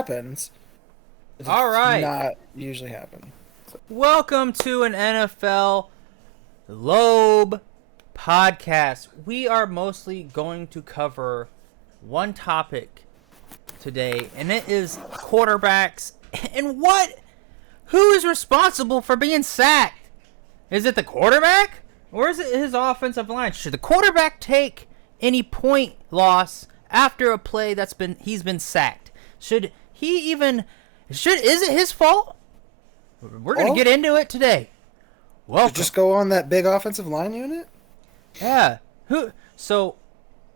happens. It All does right. not usually happen. Welcome to an NFL LOBE podcast. We are mostly going to cover one topic today, and it is quarterbacks and who is responsible for being sacked? Is it the quarterback or is it his offensive line? Should the quarterback take any point loss after a play he's been sacked? Is it his fault? We're going to get into it today. Welcome. Just go on that big offensive line unit? Yeah. So,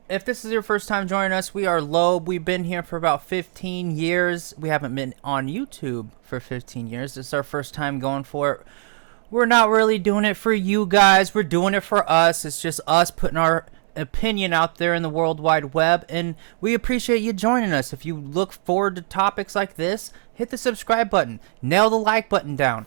if this is your first time joining us, we are LOBE. We've been here for about 15 years. We haven't been on YouTube for 15 years. This is our first time going for it. We're not really doing it for you guys. We're doing it for us. It's just us putting our opinion out there in the World Wide Web, and we appreciate you joining us. If you look forward to topics like this, hit the subscribe button. Nail the like button down.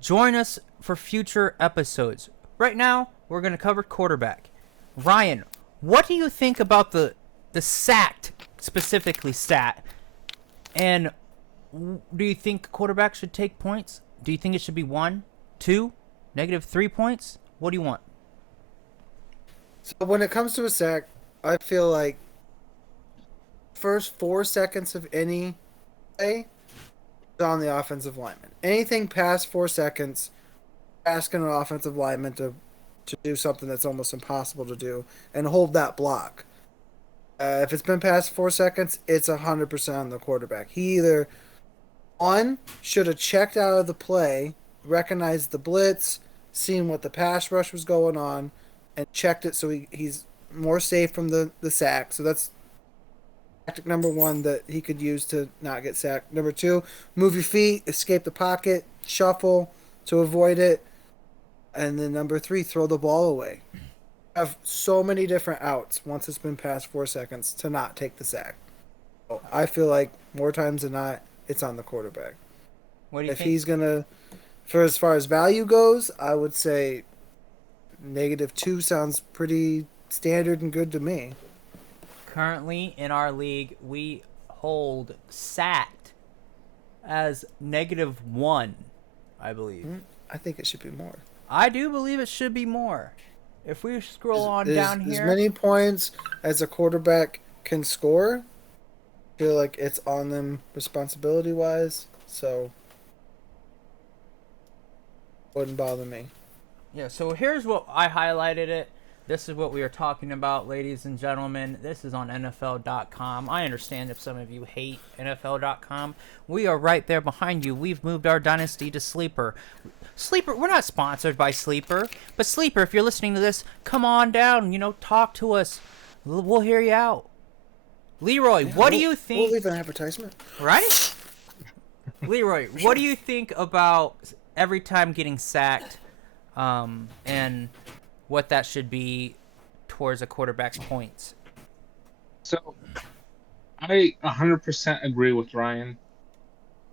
Join us for future episodes. Right now, we're going to cover quarterback. Ryan, what do you think about the sacked, specifically stat? And do you think quarterback should take points? Do you think it should be 1, 2, -3 points? What do you want? So when it comes to a sack, I feel like first 4 seconds of any play is on the offensive lineman. Anything past 4 seconds, asking an offensive lineman to do something that's almost impossible to do and hold that block. If it's been past 4 seconds, it's 100% on the quarterback. He either, one, should have checked out of the play, recognized the blitz, seen what the pass rush was going on, and checked it so he's more safe from the sack. So that's tactic number 1 that he could use to not get sacked. Number 2, move your feet, escape the pocket, shuffle to avoid it. And then number 3, throw the ball away. Have so many different outs once it's been past 4 seconds to not take the sack. So I feel like more times than not, it's on the quarterback. What do you if think? He's going to, for as far as value goes, I would say -2 sounds pretty standard and good to me. Currently in our league, we hold sacked as -1, I believe. I think it should be more. I do believe it should be more. If we scroll on down here, as many points as a quarterback can score, I feel like it's on them responsibility-wise, so wouldn't bother me. Yeah, so here's what I highlighted it. This is what we are talking about, ladies and gentlemen. This is on NFL.com. I understand if some of you hate NFL.com. We are right there behind you. We've moved our dynasty to Sleeper. Sleeper, we're not sponsored by Sleeper, but Sleeper, if you're listening to this, come on down. Talk to us. We'll hear you out. Leroy, what do you think? We'll leave an advertisement. Right? Leroy, what do you think about every time getting sacked and what that should be towards a quarterback's points? So, I 100% agree with Ryan,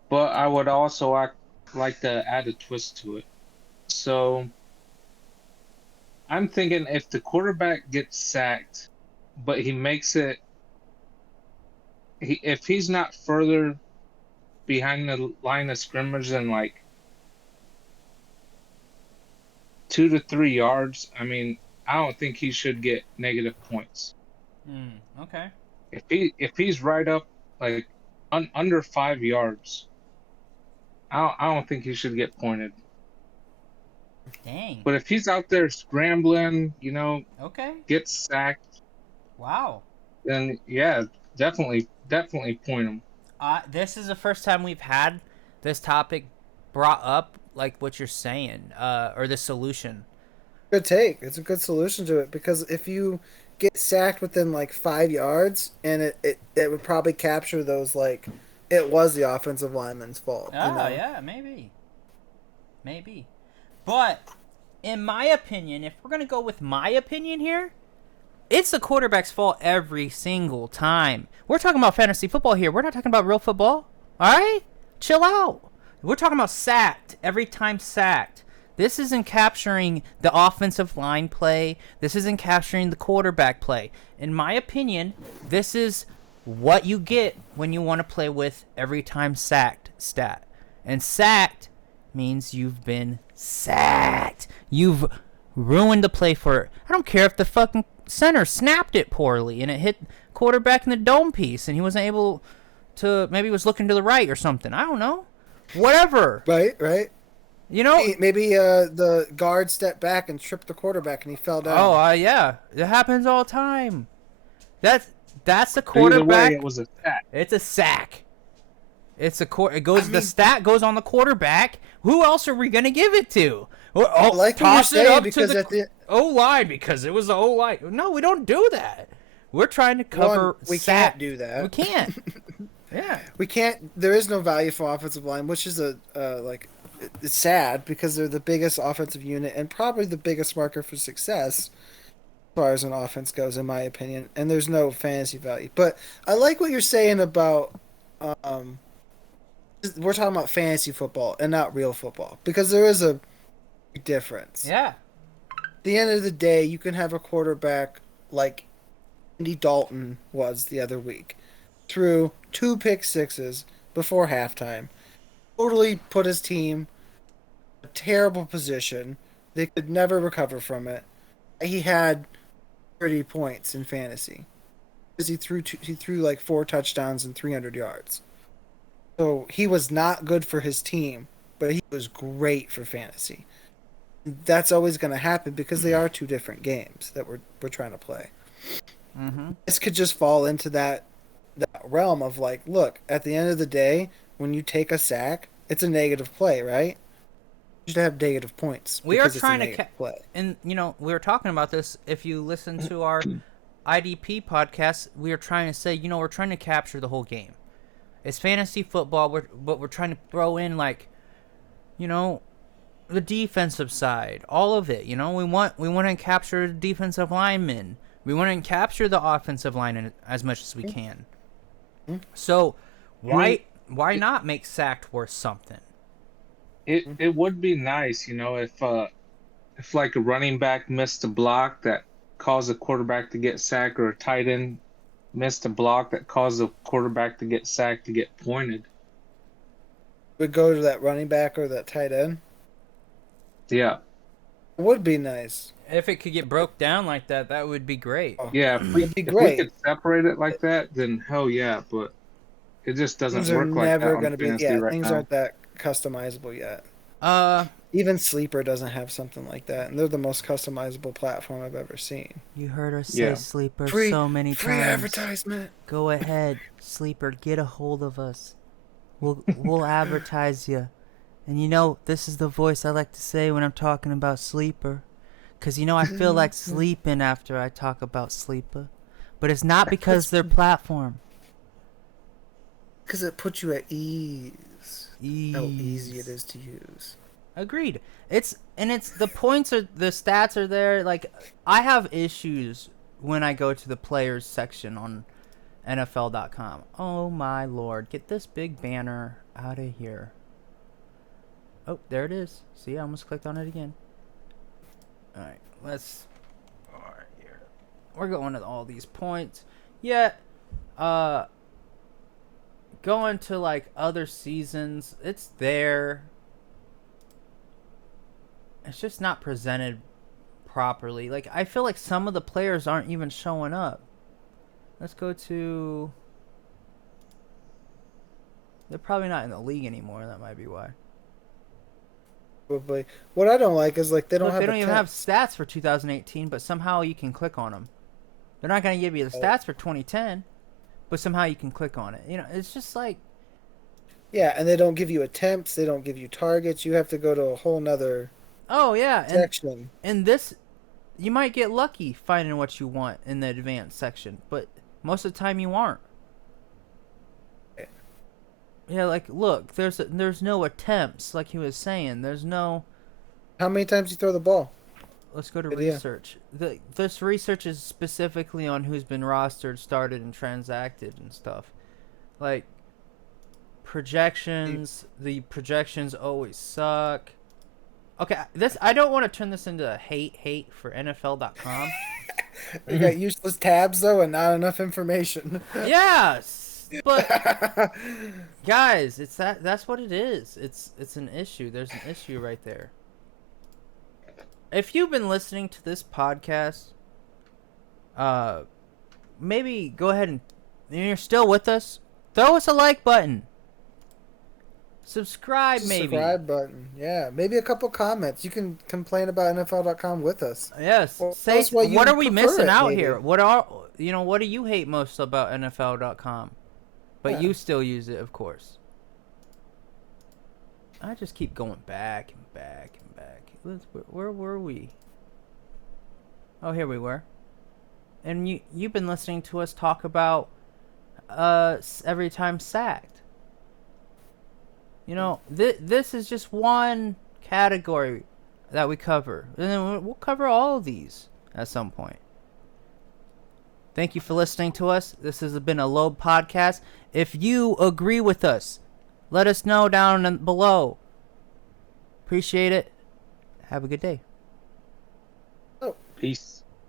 but I would also like to add a twist to it. So, I'm thinking if the quarterback gets sacked, but he makes it, if he's not further behind the line of scrimmage than like 2 to 3 yards, I mean, I don't think he should get negative points. Okay. If he's right up like under 5 yards, I don't think he should get pointed. Dang. But if he's out there scrambling, Okay. gets sacked, Wow. then yeah, definitely point him. This is the first time we've had this topic brought up, like what you're saying, or the solution. Good take. It's a good solution to it, because if you get sacked within like 5 yards, and it would probably capture those, like, it was the offensive lineman's fault. Yeah, maybe. But in my opinion, if we're gonna go with my opinion here, it's the quarterback's fault every single time. We're talking about fantasy football here. We're not talking about real football. All right? Chill out. We're talking about sacked. Every time sacked. This isn't capturing the offensive line play. This isn't capturing the quarterback play. In my opinion, this is what you get when you want to play with every time sacked stat. And sacked means you've been sacked. You've ruined the play for, I don't care if the fucking center snapped it poorly and it hit quarterback in the dome piece and he wasn't able to, maybe he was looking to the right or something. I don't know. Whatever. Right. You know? Maybe the guard stepped back and tripped the quarterback and he fell down. Oh, yeah. It happens all the time. That's the Either quarterback. way, it was a sack. It's a sack. It's the stat goes on the quarterback. Who else are we gonna give it to? I like what toss you're it saying up because to at the O-line because it was the O-line. No, we don't do that. We're trying to cover. we sack. can't do that. We can't. Yeah. We can't. There is no value for offensive line, which is it's sad because they're the biggest offensive unit and probably the biggest marker for success as far as an offense goes, in my opinion. And there's no fantasy value. But I like what you're saying about. We're talking about fantasy football and not real football because there is a difference. Yeah. At the end of the day, you can have a quarterback like Andy Dalton was the other week, threw 2 pick sixes before halftime, totally put his team in a terrible position. They could never recover from it. He had 30 points in fantasy because he threw like 4 touchdowns and 300 yards. So he was not good for his team, but he was great for fantasy. That's always going to happen because they are 2 different games that we're trying to play. Mm-hmm. This could just fall into that realm of like, look, at the end of the day, when you take a sack, it's a negative play, right? You should have negative points. We are because it's a trying to negative play. and we were talking about this. If you listen to our IDP podcast, we are trying to say, we're trying to capture the whole game. It's fantasy football, but we're trying to throw in like, the defensive side, all of it. We want to capture the defensive linemen. We want to capture the offensive line as much as we can. So why not make sacked worth something? It would be nice, if like a running back missed a block that caused a quarterback to get sacked, or a tight end missed a block that caused the quarterback to get sacked to get pointed. Would go to that running back or that tight end. Yeah. It would be nice. If it could get broke down like that, that would be great. Yeah, It'd be if we great. could separate it like that, then hell yeah, but it just doesn't Things are work like that never on going to be. fantasy Yeah, right things now. aren't that customizable yet. Even Sleeper doesn't have something like that, and they're the most customizable platform I've ever seen. You heard us say Yeah. Sleeper Free, so many free times. advertisement. Go ahead, Sleeper, get a hold of us. We'll advertise you. And this is the voice I like to say when I'm talking about Sleeper. Because I feel like sleeping after I talk about Sleeper. But it's not because their platform. Because it puts you at ease. How easy it is to use. Agreed. It's the points are the stats are there. Like, I have issues when I go to the players section on NFL.com. Oh my lord, get this big banner out of here. Oh, there it is. See, I almost clicked on it again. Alright, here. We're going to all these points. Yeah, going to like other seasons, it's there. It's just not presented properly. Like, I feel like some of the players aren't even showing up. Let's go to... They're probably not in the league anymore. That might be why. Probably. What I don't like is like they don't Look, have. they don't even have temps. stats for 2018, but somehow you can click on them. They're not going to give you the stats for 2010, but somehow you can click on it. It's just like... Yeah, and they don't give you attempts. They don't give you targets. You have to go to a whole nother Oh, yeah. section. And this, you might get lucky finding what you want in the advanced section, but most of the time you aren't. Yeah, like, look, there's no attempts, like he was saying. There's no... How many times you throw the ball? Let's go to Good idea. research. This research is specifically on who's been rostered, started, and transacted and stuff. Like, projections. The projections always suck. Okay, I don't want to turn this into hate for NFL.com. We got useless tabs though, and not enough information. Yes, but guys, it's that's what it is. It's an issue. There's an issue right there. If you've been listening to this podcast, maybe go ahead and you're still with us, throw us a like button. Subscribe, maybe. Subscribe button. Yeah, maybe a couple comments. You can complain about NFL.com with us. Yes. Well, Say that's why you what are we prefer missing it, out maybe. here? What do you hate most about NFL.com? But Yeah. you still use it, of course. I just keep going back and back and back. Where were we? Oh, here we were. And you've been listening to us talk about every time sacked. You know, this is just one category that we cover. And then we'll cover all of these at some point. Thank you for listening to us. This has been a LOBE podcast. If you agree with us, let us know down below. Appreciate it. Have a good day. Peace.